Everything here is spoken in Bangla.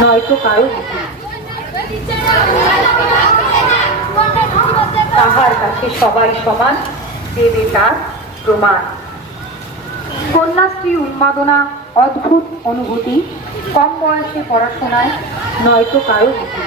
নয়তো কারও তাহার কাছে সবাই সমান দেবে তার প্রমাণ। কন্যাশ্রী উন্মাদনা, অদ্ভুত অনুভূতি, কম বয়সে পড়াশোনায় নয়তো কারও রীতি